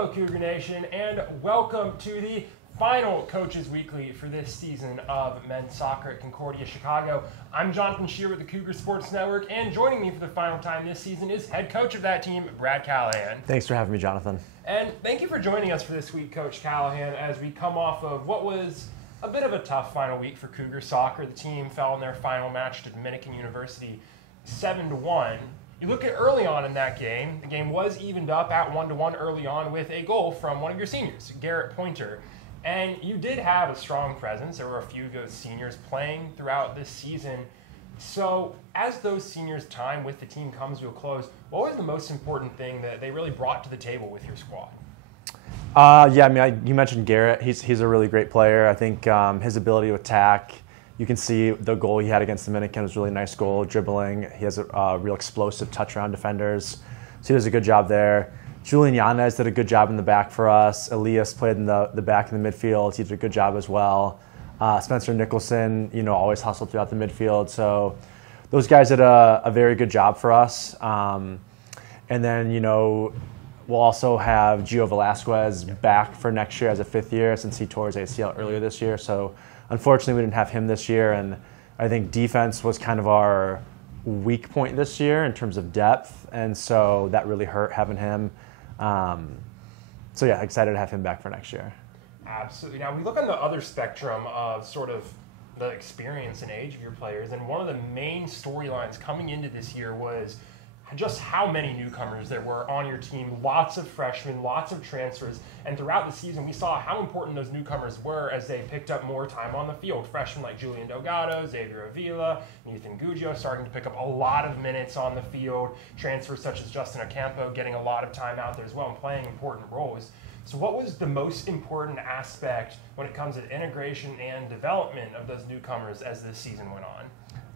Hello, Cougar Nation, and welcome to the final Coaches Weekly for this season of men's soccer at Concordia, Chicago. I'm Jonathan Scheer with the Cougar Sports Network, and joining me for the final time this season is head coach of that team, Brad Callahan. Thanks for having me, Jonathan. And thank you for joining us for this week, Coach Callahan, as we come off of what was a bit of a tough final week for Cougar soccer. The team fell in their final match to Dominican University 7-1. You look at early on in that game, the game was evened up at 1-1 early on with a goal from one of your seniors, Garrett Pointer. And you did have a strong presence. There were a few of those seniors playing throughout this season. So as those seniors' time with the team comes to a close, what was the most important thing that they really brought to the table with your squad? You mentioned Garrett. He's a really great player. I think his ability to attack, you can see the goal he had against Dominican was a really nice goal, dribbling. He has a real explosive touch around defenders. So he does a good job there. Julian Yanez did a good job in the back for us. Elias played in the back in the midfield. He did a good job as well. Spencer Nicholson, always hustled throughout the midfield. So those guys did a very good job for us. And then, we'll also have Gio Velasquez back for next year as a fifth year since he tore his ACL earlier this year. So unfortunately, we didn't have him this year. And I think defense was kind of our weak point this year in terms of depth. And so that really hurt having him. Excited to have him back for next year. Absolutely. Now, we look on the other spectrum of sort of the experience and age of your players, and one of the main storylines coming into this year was just how many newcomers there were on your team. Lots of freshmen, lots of transfers, and throughout the season we saw how important those newcomers were as they picked up more time on the field. Freshmen like Julian Delgado, Xavier Avila, Nathan Gugio starting to pick up a lot of minutes on the field. Transfers such as Justin Ocampo getting a lot of time out there as well and playing important roles. So what was the most important aspect when it comes to integration and development of those newcomers as this season went on?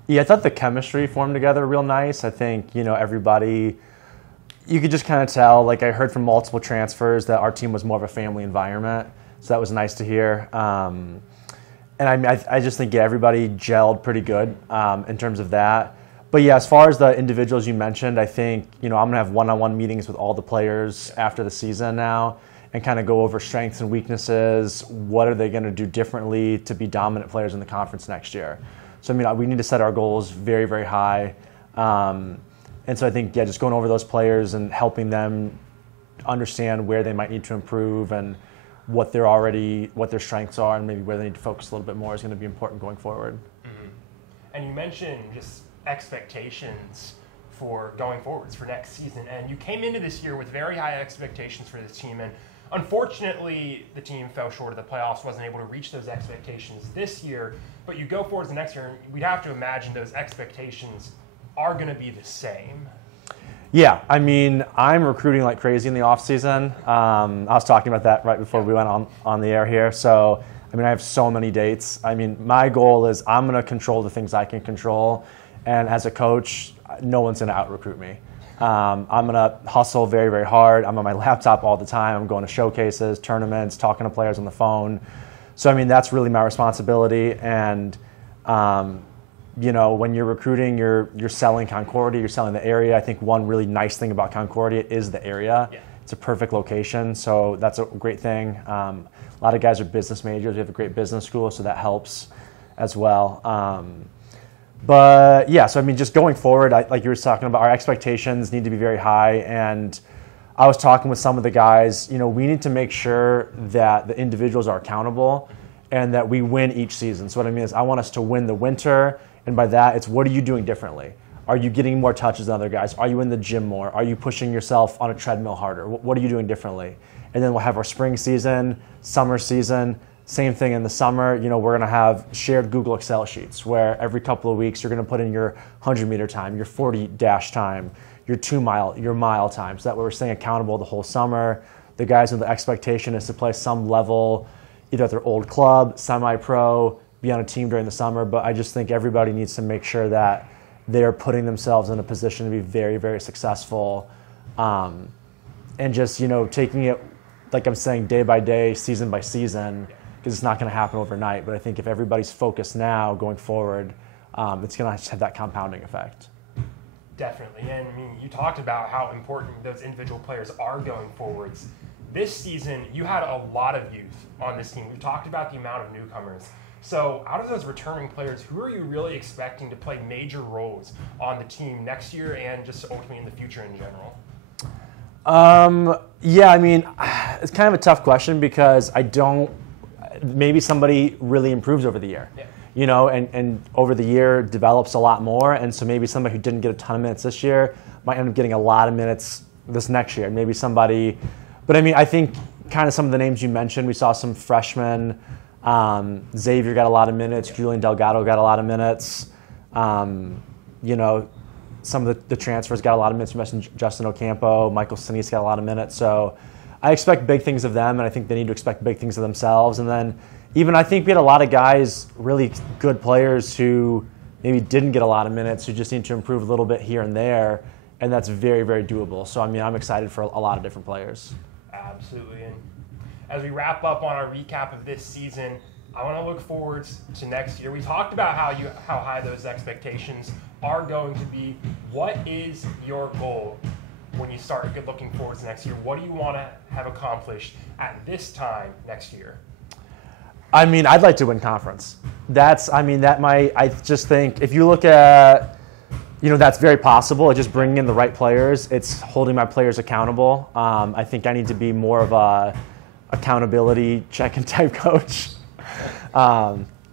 Yeah, I thought the chemistry formed together real nice. I think, everybody, you could just kind of tell, I heard from multiple transfers that our team was more of a family environment. So that was nice to hear. And I just think, everybody gelled pretty good in terms of that. But yeah, as far as the individuals you mentioned, I think, I'm going to have one-on-one meetings with all the players after the season now and kind of go over strengths and weaknesses. What are they going to do differently to be dominant players in the conference next year? So, we need to set our goals very, very high. And so I think, just going over those players and helping them understand where they might need to improve and what their strengths are and maybe where they need to focus a little bit more is going to be important going forward. Mm-hmm. And you mentioned just expectations for going forwards for next season. And you came into this year with very high expectations for this team. And unfortunately, the team fell short of the playoffs, wasn't able to reach those expectations this year. But you go forward to the next year, and we'd have to imagine those expectations are going to be the same. Yeah, I'm recruiting like crazy in the offseason. I was talking about that right before we went on the air here. So, I have so many dates. My goal is I'm going to control the things I can control. And as a coach, no one's going to out-recruit me. I'm going to hustle very, very hard. I'm on my laptop all the time. I'm going to showcases, tournaments, talking to players on the phone. So, that's really my responsibility. And, when you're recruiting, you're selling Concordia, you're selling the area. I think one really nice thing about Concordia is the area. Yeah. It's a perfect location, so that's a great thing. A lot of guys are business majors. We have a great business school, so that helps as well. Just going forward, like you were talking about, our expectations need to be very high. And I was talking with some of the guys, we need to make sure that the individuals are accountable and that we win each season. So what I mean is I want us to win the winter. And by that, it's what are you doing differently? Are you getting more touches than other guys? Are you in the gym more? Are you pushing yourself on a treadmill harder? What are you doing differently? And then we'll have our spring season, summer season. Same thing in the summer, we're going to have shared Google Excel sheets where every couple of weeks you're going to put in your 100-meter time, your 40-dash time, your your mile time. So that way we're staying accountable the whole summer. The guys with the expectation is to play some level, either at their old club, semi-pro, be on a team during the summer. But I just think everybody needs to make sure that they're putting themselves in a position to be very, very successful. And just, taking it, like I'm saying, day by day, season by season, because it's not going to happen overnight. But I think if everybody's focused now going forward, it's going to have that compounding effect. Definitely. And you talked about how important those individual players are going forwards. This season, you had a lot of youth on this team. We've talked about the amount of newcomers. So out of those returning players, who are you really expecting to play major roles on the team next year and just ultimately in the future in general? Yeah, I mean, it's kind of a tough question because maybe somebody really improves over the year, and over the year develops a lot more. And so maybe somebody who didn't get a ton of minutes this year might end up getting a lot of minutes this next year. Maybe somebody, but I mean, I think kind of some of the names you mentioned, we saw some freshmen. Xavier got a lot of minutes. Julian Delgado got a lot of minutes. Some of the transfers got a lot of minutes. You mentioned Justin Ocampo, Michael Sinise got a lot of minutes. So I expect big things of them, and I think they need to expect big things of themselves. And then even I think we had a lot of guys, really good players who maybe didn't get a lot of minutes, who just need to improve a little bit here and there, and that's very, very doable. So I mean, I'm excited for a lot of different players. Absolutely. And as we wrap up on our recap of this season, I want to look forward to next year. We talked about how high those expectations are going to be. What is your goal when you start looking forward to next year? What do you want to have accomplished at this time next year? I mean, I'd like to win conference. I just think if you look at, that's very possible. It's just bringing in the right players. It's holding my players accountable. I think I need to be more of a accountability check-in type coach.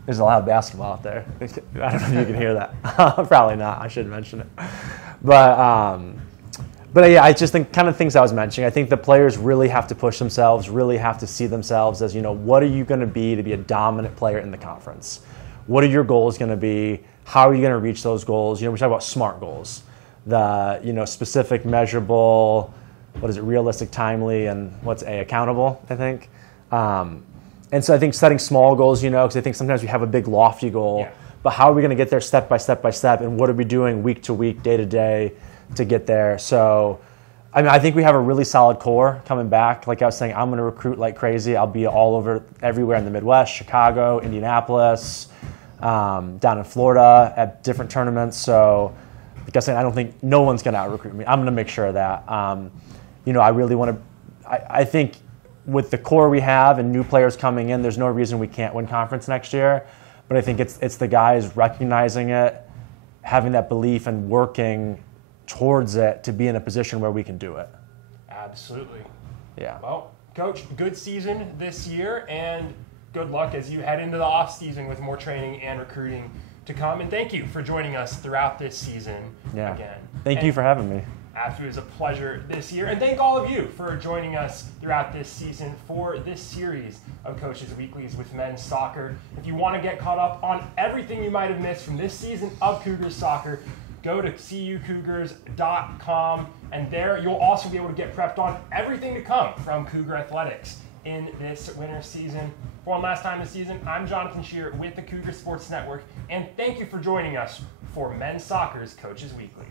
There's a lot of basketball out there. I don't know if you can hear that. Probably not. I should mention it. But yeah, I just think kind of things I was mentioning. I think the players really have to push themselves, really have to see themselves as, what are you going to be a dominant player in the conference? What are your goals going to be? How are you going to reach those goals? We talk about SMART goals, the, specific, measurable, realistic, timely, and accountable, I think. And so I think setting small goals, because I think sometimes we have a big lofty goal, but how are we going to get there step by step by step, and what are we doing week to week, day to day to get there? So, I mean, I think we have a really solid core coming back. Like I was saying, I'm going to recruit like crazy. I'll be all over, everywhere in the Midwest, Chicago, Indianapolis, down in Florida at different tournaments. So, like I said, I don't think no one's going to out-recruit me. I'm going to make sure of that. I really want to, I think with the core we have and new players coming in, there's no reason we can't win conference next year. But I think it's the guys recognizing it, having that belief, and working towards it to be in a position where we can do it. Absolutely. Yeah. Well, Coach, good season this year, and good luck as you head into the off season with more training and recruiting to come. And thank you for joining us throughout this season again. Thank you for having me. Absolutely, it was a pleasure this year. And thank all of you for joining us throughout this season for this series of Coaches Weeklies with men's soccer. If you want to get caught up on everything you might have missed from this season of Cougars soccer, go to cucougars.com, and there you'll also be able to get prepped on everything to come from Cougar Athletics in this winter season. For one last time this season, I'm Jonathan Scheer with the Cougar Sports Network, and thank you for joining us for Men's Soccer's Coaches Weekly.